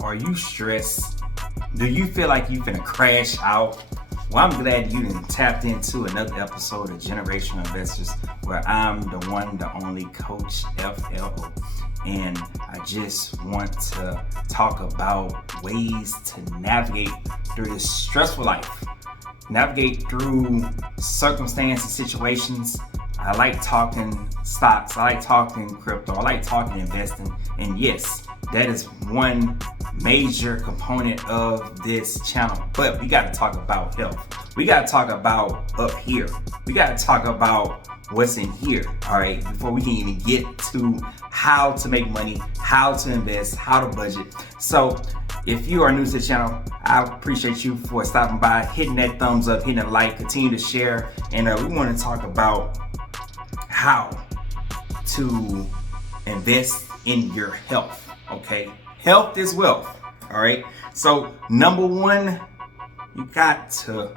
Are you stressed? Do you feel like you finna crash out? Well, I'm glad you done tapped into another episode of Generational Investors, where I'm the one, the only Coach FLO. And I just want to talk about ways to navigate through this stressful life. Navigate through circumstances, situations. I like talking stocks. I like talking crypto. I like talking investing. And yes, that is one major component of this channel. But we got to talk about health. We got to talk about up here. We got to talk about what's in here, all right, before we can even get to how to make money, how to invest, how to budget. So if you are new to the channel, I appreciate you for stopping by, hitting that thumbs up, hitting a like, continue to share. And we want to talk about how to invest in your health, okay? Health is wealth, all right? So number one, you got to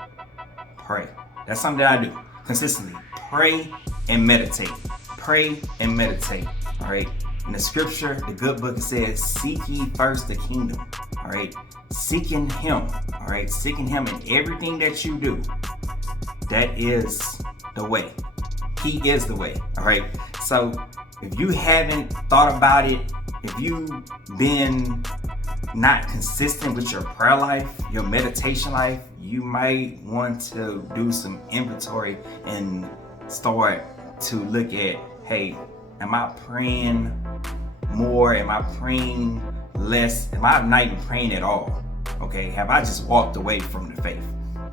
pray. That's something that I do consistently. Pray and meditate. Pray and meditate, all right? In the scripture, the good book, it says, seek ye first the kingdom, all right? Seeking him, all right? Seeking him in everything that you do. That is the way. He is the way, all right? So if you haven't thought about it, if you've been not consistent with your prayer life, your meditation life, you might want to do some inventory and start to look at, hey, am I praying more? Am I praying less? Am I not even praying at all? Okay, have I just walked away from the faith?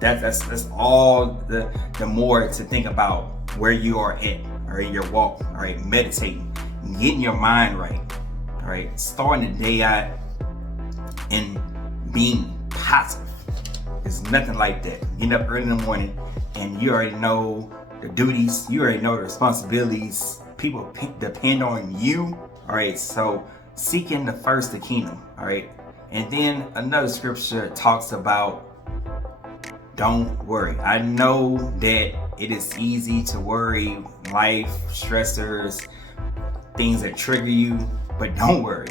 That's all the more to think about where you are at, all right, your walk, all right, meditating, getting your mind right, all right, starting the day out and being positive. There's nothing like that. You get up early in the morning and you already know the duties, you already know the responsibilities, people depend on you, all right, so seeking the first the kingdom, all right, and then another scripture talks about don't worry. I know that it is easy to worry, life, stressors, things that trigger you, but don't worry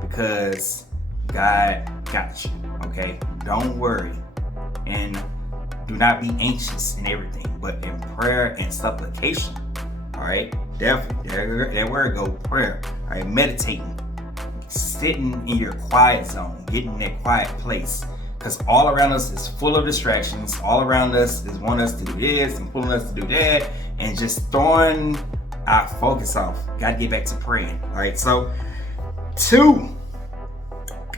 because God got you, okay? Don't worry and do not be anxious in everything, but in prayer and supplication, all right? Definitely, that word go, prayer, all right? Meditating, sitting in your quiet zone, getting in that quiet place. Because all around us is full of distractions. All around us is wanting us to do this and pulling us to do that and just throwing our focus off. Got to get back to praying. All right. So, 2,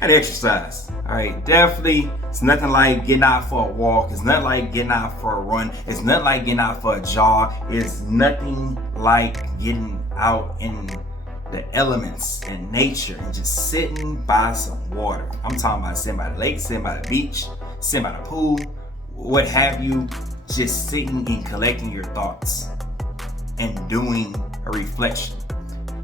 gotta exercise. All right. Definitely, it's nothing like getting out for a walk. It's nothing like getting out for a run. It's nothing like getting out for a jog. It's nothing like getting out in the elements and nature and just sitting by some water. I'm talking about sitting by the lake, sitting by the beach, sitting by the pool, what have you, just sitting and collecting your thoughts and doing a reflection.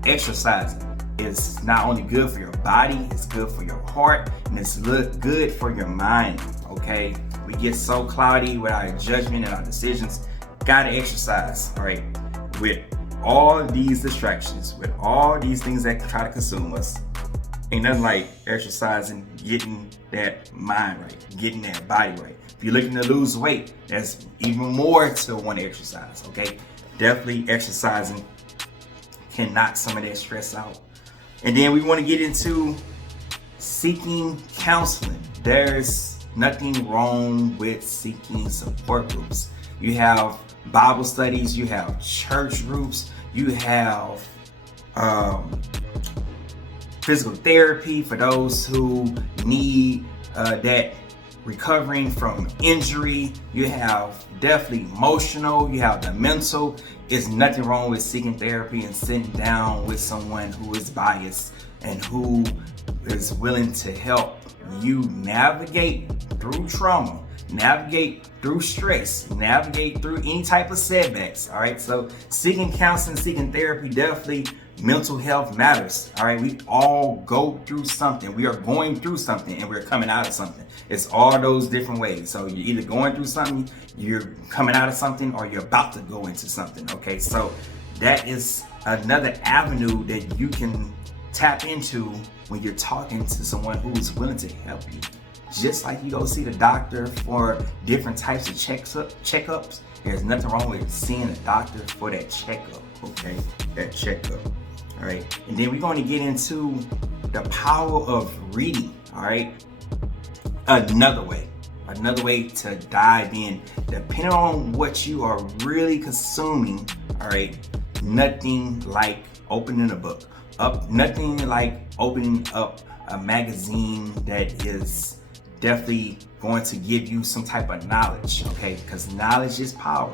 Exercising is not only good for your body, it's good for your heart, and it's good for your mind, okay? We get so cloudy with our judgment and our decisions. Gotta exercise, all right? With all these distractions, with all these things that try to consume us, ain't nothing like exercising, getting that mind right, getting that body right. If you're looking to lose weight, that's even more to want to exercise, okay? Definitely exercising can knock some of that stress out. And then we want to get into seeking counseling. There's nothing wrong with seeking support groups. You have Bible studies, you have church groups, you have physical therapy for those who need that recovering from injury. You have definitely emotional, you have the mental. There's nothing wrong with seeking therapy and sitting down with someone who is biased and who is willing to help you navigate through trauma, navigate through stress, navigate through any type of setbacks, all right? So seeking counseling, seeking therapy, definitely Mental health matters. All right, we all go through something. We are going through something, and we're coming out of something. It's all those different ways. So you're either going through something, you're coming out of something, or you're about to go into something. Okay, so that is another avenue that you can tap into when you're talking to someone who's willing to help you. Just like you go see the doctor for different types of checkups, there's nothing wrong with seeing a doctor for that checkup. Okay, that checkup. All right, and then we're going to get into the power of reading. All right, another way to dive in, depending on what you are really consuming. All right, nothing like opening a book up, nothing like opening up a magazine that is definitely going to give you some type of knowledge. Okay, because knowledge is power.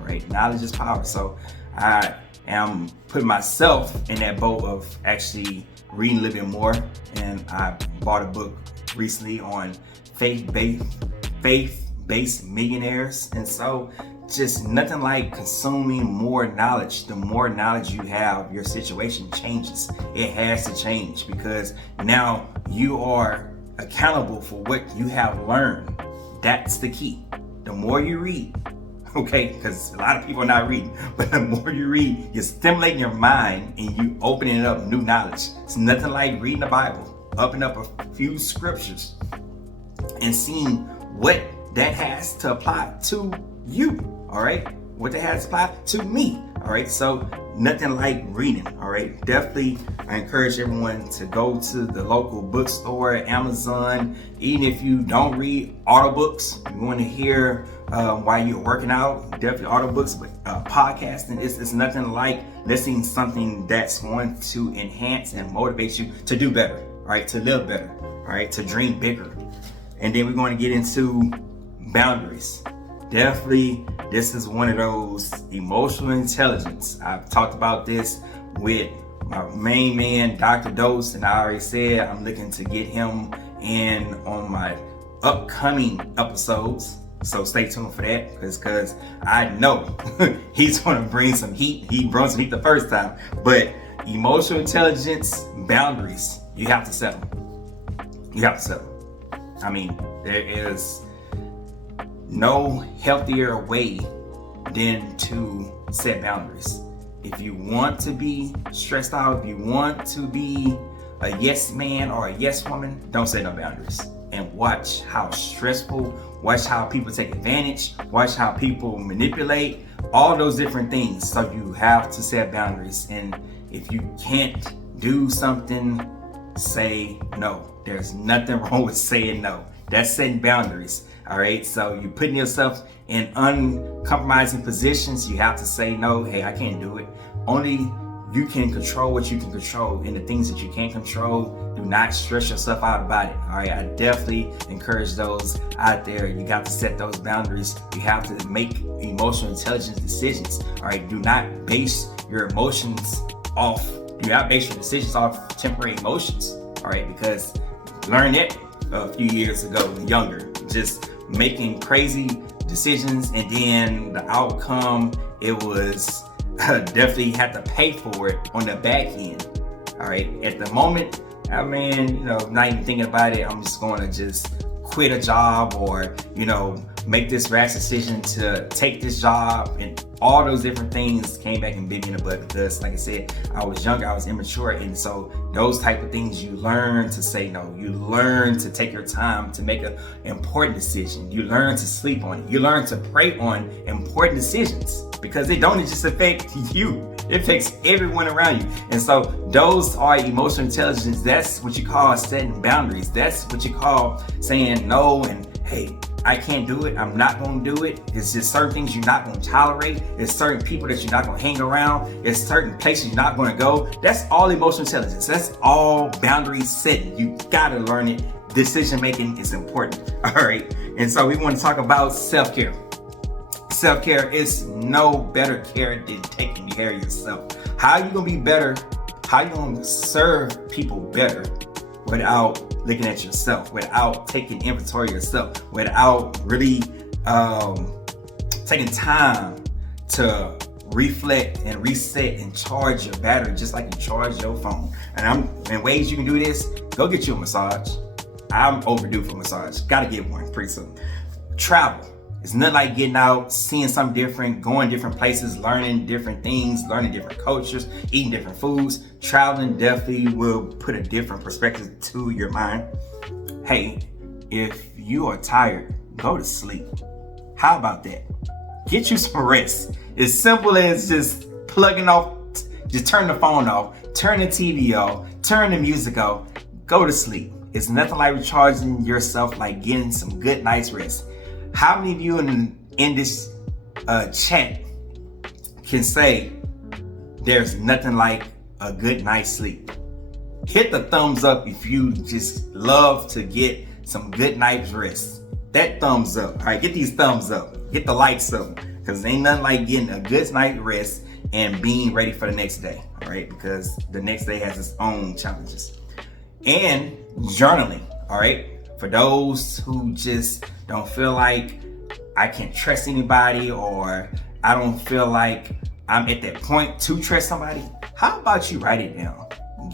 All right, knowledge is power. So I am putting myself in that boat of actually reading a little bit more, and I bought a book recently on faith-based millionaires. And so just nothing like consuming more knowledge. The more knowledge you have, your situation changes. It has to change because now you are accountable for what you have learned. That's the key. The more you read, okay, because a lot of people are not reading, but the more you read, you're stimulating your mind and you opening up new knowledge. It's nothing like reading the Bible, opening up a few scriptures and seeing what that has to apply to you, all right? What that has to apply to me, all right? So nothing like reading, all right? Definitely, I encourage everyone to go to the local bookstore, Amazon. Even if you don't read audiobooks, you want to hear while you're working out, definitely audiobooks, but podcasting, it's nothing like listening to something that's going to enhance and motivate you to do better, all right? To live better, all right? To dream bigger. And then we're going to get into boundaries. Definitely, this is one of those emotional intelligence. I've talked about this with my main man, Dr. Dose, and I already said I'm looking to get him in on my upcoming episodes. So stay tuned for that, because I know he's going to bring some heat. He brought some heat the first time. But emotional intelligence, boundaries, you have to set them. You have to set them. I mean, there is no healthier way than to set boundaries. If you want to be stressed out, if you want to be a yes man or a yes woman, don't set no boundaries. And watch how stressful, watch how people take advantage, watch how people manipulate, all those different things. So you have to set boundaries. And if you can't do something, say no. There's nothing wrong with saying no. That's setting boundaries. All right, so you're putting yourself in uncompromising positions. You have to say no. Hey, I can't do it. Only you can control what you can control, and the things that you can't control, do not stress yourself out about it. All right, I definitely encourage those out there. You got to set those boundaries. You have to make emotional intelligence decisions. All right, do not base your emotions off. Do not base your decisions off temporary emotions. All right, because learned it a few years ago, younger, just making crazy decisions, and then the outcome, it was definitely had to pay for it on the back end. All right, at the moment, I mean, not even thinking about it, I'm just going to just quit a job, or make this rash decision to take this job, and all those different things came back and bit me in the butt, because like I said, I was younger, I was immature, and so those type of things, you learn to say no, you learn to take your time to make an important decision, you learn to sleep on it, you learn to pray on important decisions, because they don't just affect you, it affects everyone around you. And so those are emotional intelligence. That's what you call setting boundaries. That's what you call saying no, and hey, I can't do it, I'm not going to do it. It's just certain things you're not going to tolerate. It's certain people that you're not going to hang around. It's certain places you're not going to go. That's all emotional intelligence. That's all boundary setting. You got to learn it. Decision making is important. All right. And so we want to talk about self-care. Self-care is no better care than taking care of yourself. How are you going to be better? How are you going to serve people better without looking at yourself, without taking inventory of yourself, without really taking time to reflect and reset and charge your battery just like you charge your phone. And ways you can do this, go get you a massage. I'm overdue for a massage. Gotta get one pretty soon. Travel. It's nothing like getting out, seeing something different, going different places, learning different things, learning different cultures, eating different foods. Traveling definitely will put a different perspective to your mind. Hey, if you are tired, go to sleep. How about that? Get you some rest. As simple as just plugging off, just turn the phone off, turn the TV off, turn the music off, go to sleep. It's nothing like recharging yourself, like getting some good night's rest. How many of you in this chat can say there's nothing like a good night's sleep? Hit the thumbs up if you just love to get some good night's rest. That thumbs up. All right, get these thumbs up. Get the likes up. Because ain't nothing like getting a good night's rest and being ready for the next day. All right, because the next day has its own challenges. And journaling. All right, for those who just don't feel like I can trust anybody, or I don't feel like I'm at that point to trust somebody, how about you write it down?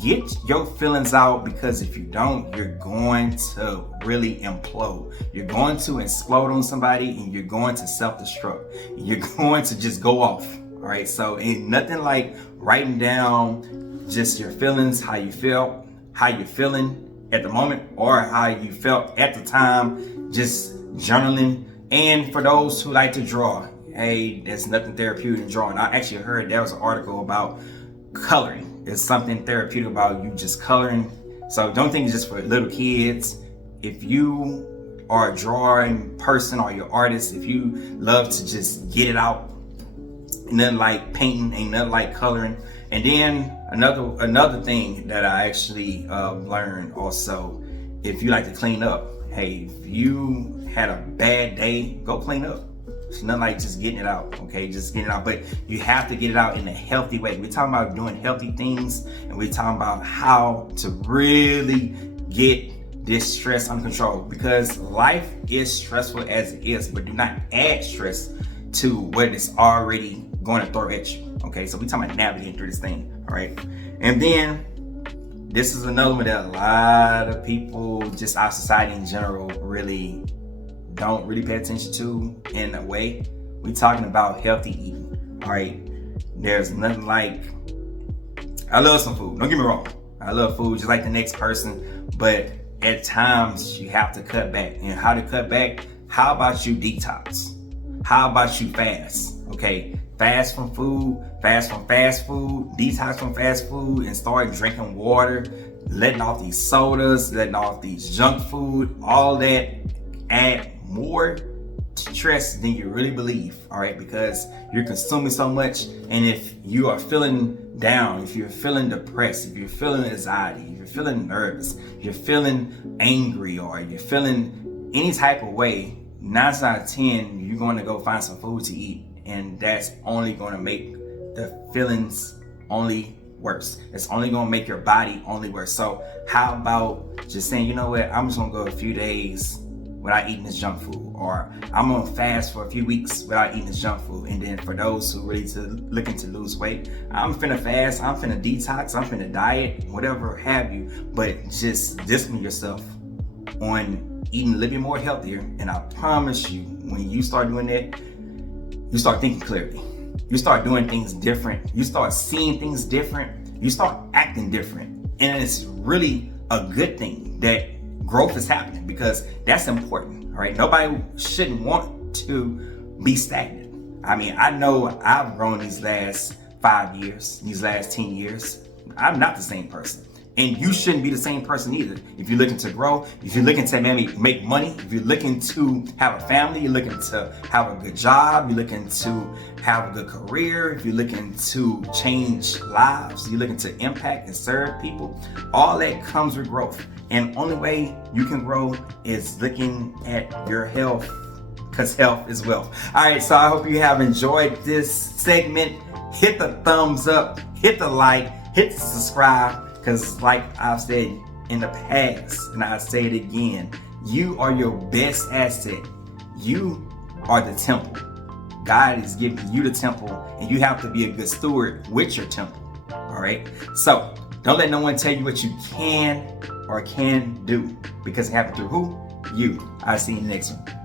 Get your feelings out, because if you don't, you're going to really implode. You're going to explode on somebody, and you're going to self-destruct. You're going to just go off. All right, so ain't nothing like writing down just your feelings, how you feel, how you're feeling at the moment, or how you felt at the time, just journaling. And for those who like to draw, hey, there's nothing therapeutic in drawing. I actually heard there was an article about coloring. There's something therapeutic about you just coloring. So don't think it's just for little kids. If you are a drawing person or you're an artist, if you love to just get it out, nothing like painting, ain't nothing like coloring. And then another thing that I actually learned also, if you like to clean up, hey, if you had a bad day, go clean up. It's nothing like just getting it out, okay? Just getting it out, but you have to get it out in a healthy way. We're talking about doing healthy things, and we're talking about how to really get this stress under control, because life is stressful as it is, but do not add stress to what it's already going to throw at you, okay? So we're talking about navigating through this thing, all right? And then this is another one that a lot of people, just our society in general, really don't really pay attention to in a way. We're talking about healthy eating, all right? There's nothing like, I love some food, don't get me wrong. I love food just like the next person, but at times you have to cut back. And how to cut back? How about you detox? How about you fast, okay? Fast from food, fast from fast food, detox from fast food, and start drinking water, letting off these sodas, letting off these junk food. All that add more stress than you really believe, all right? Because you're consuming so much, and if you are feeling down, if you're feeling depressed, if you're feeling anxiety, if you're feeling nervous, if you're feeling angry, or you're feeling any type of way, 9 out of 10, you're going to go find some food to eat, and that's only going to make the feelings only worse. It's only going to make your body only worse. So how about just saying, you know what, I'm just going to go a few days without eating this junk food, or I'm gonna fast for a few weeks without eating this junk food. And then for those who really looking to lose weight, I'm finna fast, I'm finna detox, I'm finna diet, whatever have you, but just discipline yourself on eating a little bit more healthier. And I promise you, when you start doing that, you start thinking clearly. You start doing things different. You start seeing things different. You start acting different. And it's really a good thing that growth is happening, because that's important, all right? Nobody shouldn't want to be stagnant. I mean, I know I've grown these last 5 years, these last 10 years. I'm not the same person. And you shouldn't be the same person either. If you're looking to grow, if you're looking to maybe make money, if you're looking to have a family, you're looking to have a good job, you're looking to have a good career, if you're looking to change lives, you're looking to impact and serve people, all that comes with growth. And only way you can grow is looking at your health, because health is wealth. All right, so I hope you have enjoyed this segment. Hit the thumbs up, hit the like, hit the subscribe. Because like I've said in the past, and I say it again, you are your best asset. You are the temple. God is giving you the temple, and you have to be a good steward with your temple. All right. So don't let no one tell you what you can or can do, because it happened through who? You. I'll see you in the next one.